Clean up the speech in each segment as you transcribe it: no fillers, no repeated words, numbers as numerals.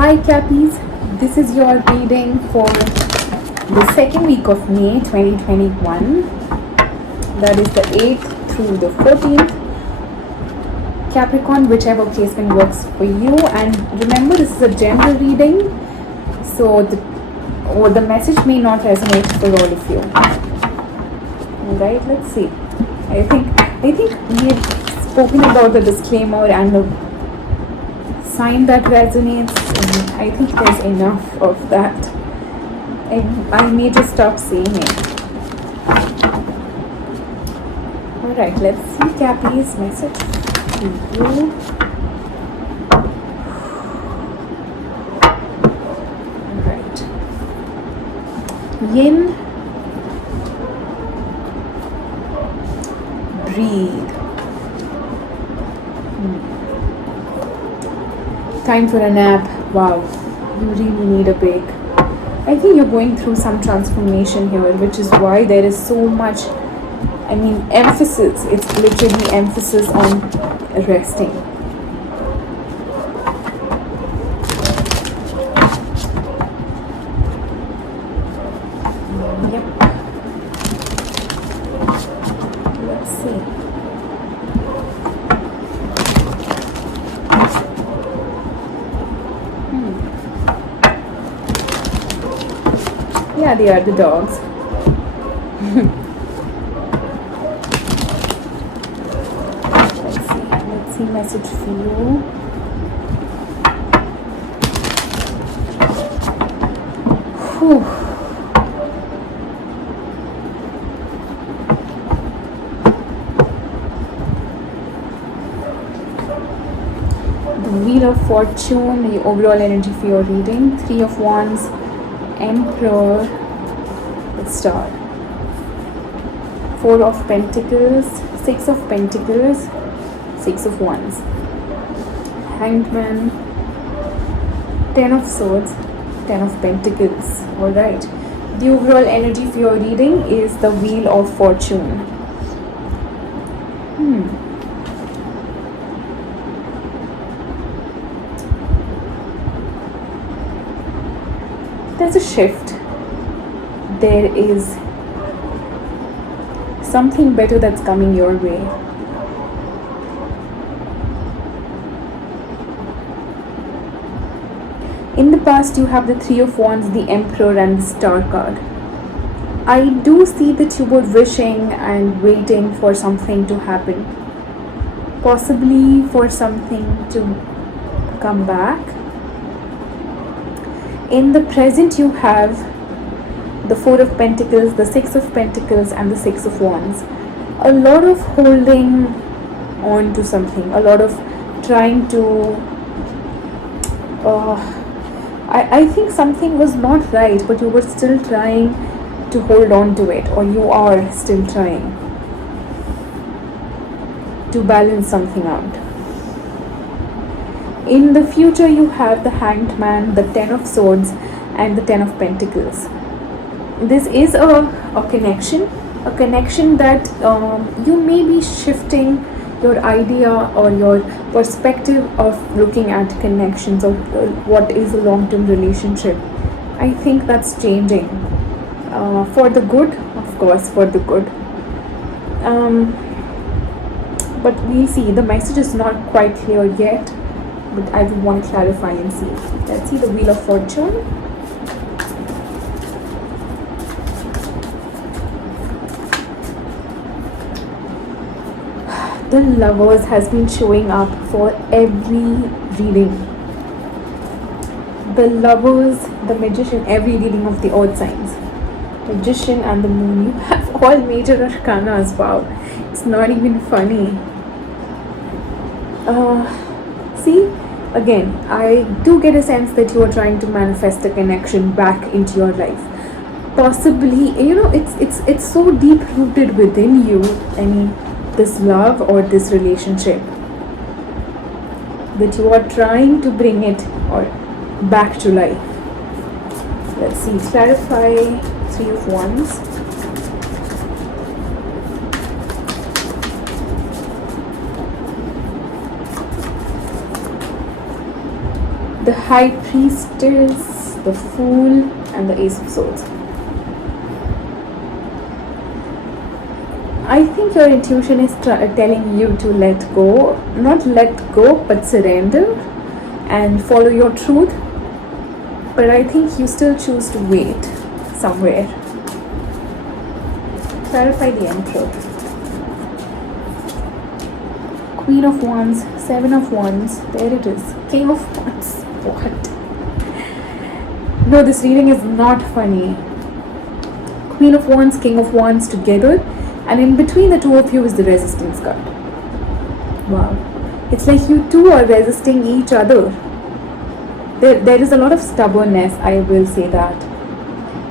Hi Cappies, this is your reading for the second week of May 2021. That is the 8th through the 14th. Capricorn, whichever placement works for you. And remember, this is a general reading, so the message may not resonate for all of you. Alright, let's see. I think we've spoken about the disclaimer and the sign that resonates. I think there's enough of that. I may just stop saying it. Alright, let's see Cappy's message to you. Alright. Yin. Breathe. Time for a nap. Wow, you really need a break. I think you're going through some transformation here, which is why there is so much, emphasis. It's literally emphasis on resting. Yep. Let's see. Yeah, they are the dogs. Let's see message for you. Whew. The Wheel of Fortune, the overall energy for your reading. 3 of Wands, Emperor, the Star. 4 of Pentacles, 6 of Pentacles, 6 of Wands. Hanged Man, 10 of Swords, 10 of Pentacles. Alright. The overall energy for your reading is the Wheel of Fortune. There's a shift. There is something better that's coming your way. In the past, you have the 3 of Wands, the Emperor, and the Star card. I do see that you were wishing and waiting for something to happen. Possibly for something to come back. In the present, you have the 4 of Pentacles, the 6 of Pentacles, and the 6 of Wands. A lot of holding on to something, a lot of trying to... I think something was not right, but you were still trying to hold on to it, or you are still trying to balance something out. In the future, you have the Hanged Man, the 10 of Swords, and the 10 of Pentacles. This is a connection that you may be shifting your idea or your perspective of looking at connections or what is a long-term relationship. I think that's changing for the good, of course, for the good. But we'll see. The message is not quite clear yet, but I will want to clarify and see. Let's see the Wheel of Fortune. The Lovers has been showing up for every reading. The Lovers, the Magician, every reading of the Earth signs. Magician and the Moon. You have all major arcanas. Wow. It's not even funny. See, again, I do get a sense that you are trying to manifest a connection back into your life. Possibly, it's so deep rooted within you. This love or this relationship, that you are trying to bring it or back to life. Let's see, clarify 3 of Wands. the High Priestess, the Fool, and the Ace of Swords. I think your intuition is telling you to let go, not let go, but surrender and follow your truth. But I think you still choose to wait somewhere. Clarify the Emperor. Queen of Wands, Seven of Wands, there it is. King of Wands, what? No, this reading is not funny. Queen of Wands, King of Wands together, and in between the two of you is the Resistance card. Wow. It's like you two are resisting each other. There is a lot of stubbornness, I will say that.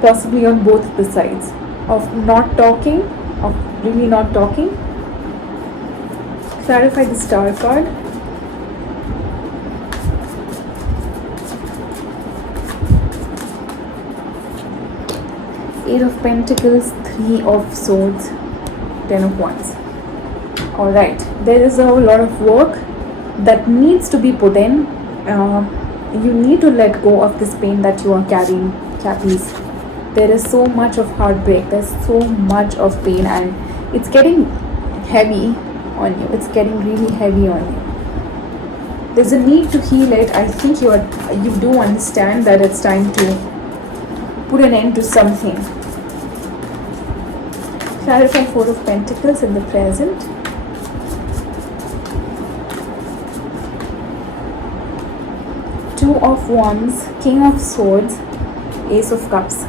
Possibly on both the sides. Of not talking, of really not talking. Clarify the Star card. Eight of Pentacles, Three of Swords, Ten of Wands. Alright, there is a lot of work that needs to be put in. You need to let go of this pain that you are carrying, Cappies. There is so much of heartbreak, there's so much of pain, and it's getting heavy on you. It's getting really heavy on you. There's a need to heal it. I think you do understand that it's time to put an end to something. Clarify Four of Pentacles in the present. Two of Wands, King of Swords, Ace of Cups.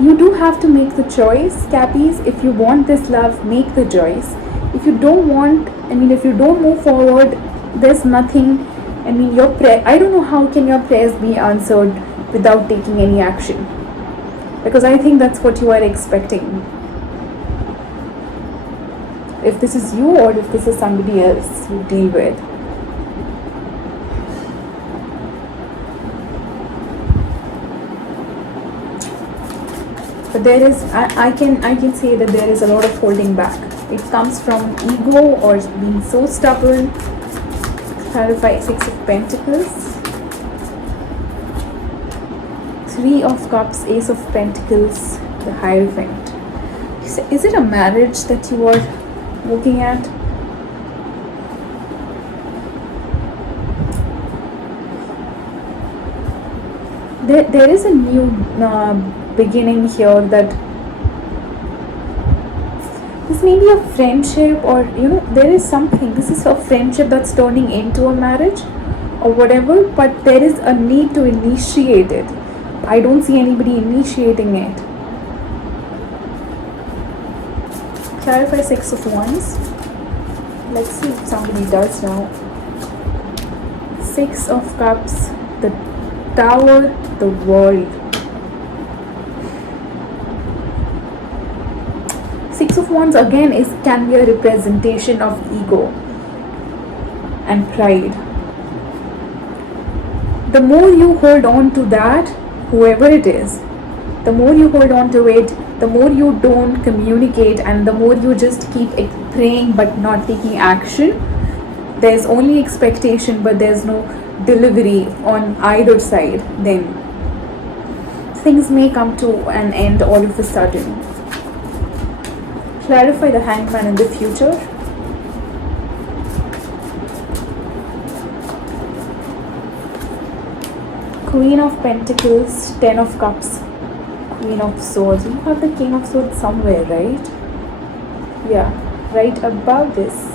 You do have to make the choice, Cappies. If you want this love, make the choice. If you don't want, if you don't move forward, there's nothing. Your prayer, I don't know how can your prayers be answered without taking any action. Because I think that's what you are expecting. If this is you or if this is somebody else you deal with. But there is, I can say that there is a lot of holding back. It comes from ego or being so stubborn. Clarify Six of Pentacles, Three of Cups, Ace of Pentacles, the Hierophant. Is it a marriage that you are looking at? There is a new beginning here, that this may be a friendship, or there is something. This is a friendship that's turning into a marriage or whatever, but there is a need to initiate it. I don't see anybody initiating it. Clarify Six of Wands. Let's see if somebody does now. Six of Cups, the Tower, the World. Six of Wands again can be a representation of ego and pride. The more you hold on to that, whoever it is, the more you hold on to it, the more you don't communicate, and the more you just keep praying but not taking action. There's only expectation, but there's no delivery on either side. Then things may come to an end all of a sudden. Clarify the Hangman in the future. Queen of Pentacles, Ten of Cups, Queen of Swords. You have the King of Swords somewhere, right? Yeah, right above this.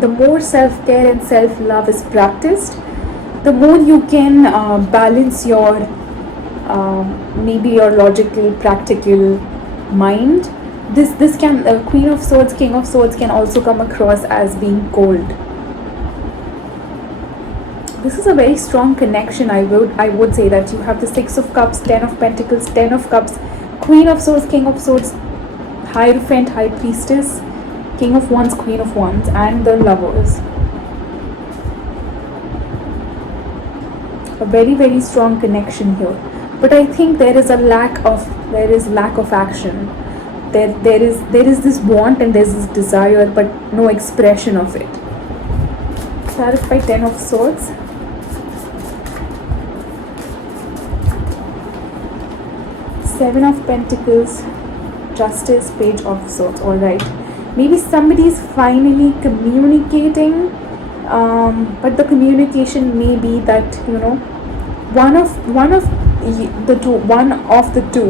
The more self-care and self-love is practiced, the more you can balance your maybe your logical, practical mind. This can Queen of Swords, King of Swords can also come across as being cold. This is a very strong connection. I would say that you have the Six of Cups, Ten of Pentacles, Ten of Cups, Queen of Swords, King of Swords, Hierophant, High Priestess, King of Wands, Queen of Wands, and the Lovers. A very, very strong connection here. But I think there is lack of action. There is this want and there's this desire, but no expression of it. Clarify. Ten of Swords. Seven of Pentacles, Justice, Page of Swords. All right, maybe somebody is finally communicating, but the communication may be that, you know, one of the two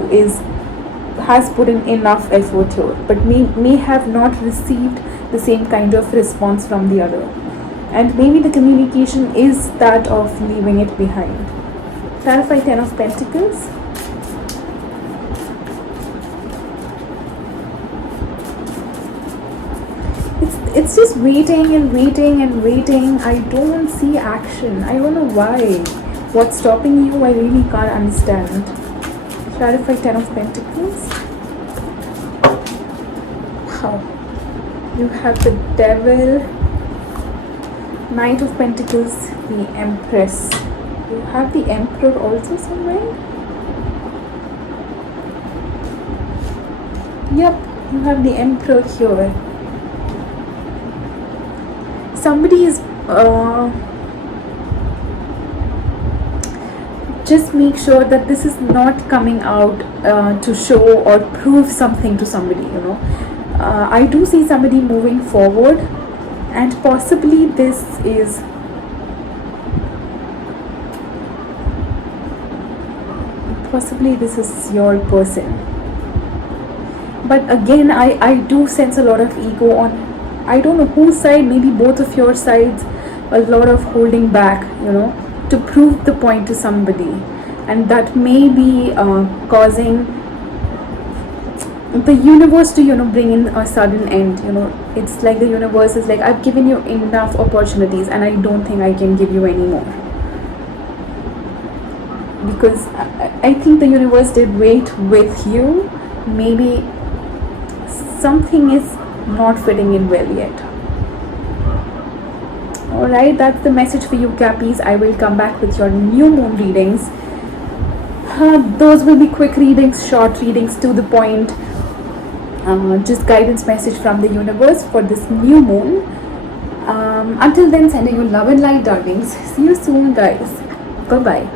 has put in enough effort here, but may have not received the same kind of response from the other, and maybe the communication is that of leaving it behind. Clarify. Ten of Pentacles. It's just waiting and waiting and waiting. I don't see action. I don't know why. What's stopping you? I really can't understand. Clarify. Ten of Pentacles. Wow. You have the Devil, Knight of Pentacles, the Empress. You have the Emperor also somewhere. Yep, you have the Emperor here. Somebody is just make sure that this is not coming out to show or prove something to somebody, you know. I do see somebody moving forward, and possibly this is your person. But again, I do sense a lot of ego on, I don't know whose side, maybe both of your sides, a lot of holding back, you know, to prove the point to somebody. And that may be causing the universe to, you know, bring in a sudden end, you know. It's like the universe is like, I've given you enough opportunities and I don't think I can give you any more. Because I think the universe did wait with you. Maybe something is not fitting in well yet. Alright, that's the message for you, Cappies. I will come back with your new moon readings. Those will be quick readings, short readings, to the point. Just guidance message from the universe for this new moon. Until then, sending you love and light, darlings. See you soon, guys. Bye-bye.